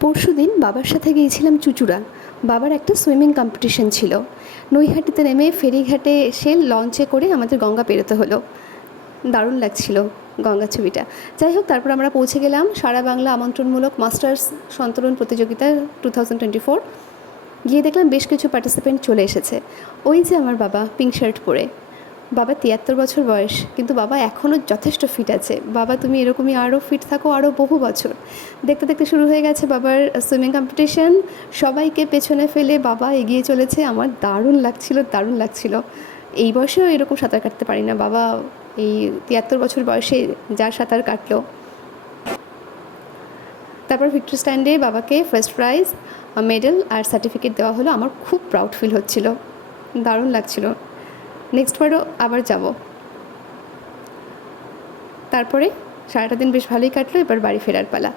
পরশুদিন বাবার সাথে গিয়েছিলাম চুঁচুড়া। বাবার একটা সুইমিং কম্পিটিশন ছিল। নৈহাটিতে নেমে ফেরিঘাটে এসে লঞ্চে করে আমাদের গঙ্গা পেরোতে হলো। দারুণ লাগছিল গঙ্গা ছবিটা। যাই হোক, তারপর আমরা পৌঁছে গেলাম সারা বাংলা আমন্ত্রণমূলক মাস্টার্স সন্তরণ প্রতিযোগিতা 2024। গিয়ে দেখলাম বেশ কিছু পার্টিসিপেন্ট চলে এসেছে। ওই যে আমার বাবা পিঙ্ক শার্ট পরে। বাবা 73 বছর বয়স, কিন্তু বাবা এখনও যথেষ্ট ফিট আছে। বাবা, তুমি এরকমই আরও ফিট থাকো আরও বহু বছর। দেখতে দেখতে শুরু হয়ে গেছে বাবার সুইমিং কম্পিটিশন। সবাইকে পেছনে ফেলে বাবা এগিয়ে চলেছে। আমার দারুণ লাগছিল, দারুণ লাগছিল। এই বয়সেও এরকম সাঁতার কাটতে পারি না। বাবা এই 73 বছর বয়সে যার সাঁতার কাটলো। তারপর ভিক্টরি স্ট্যান্ডে বাবাকে ফার্স্ট প্রাইজ, মেডেল আর সার্টিফিকেট দেওয়া হলো। আমার খুব প্রাউড ফিল হচ্ছিল, দারুণ লাগছিল। নেক্সট বারও আবার যাব। তারপরে সারাটা দিন বেশ ভালোই কাটলো। এবার বাড়ি ফেরার পালা।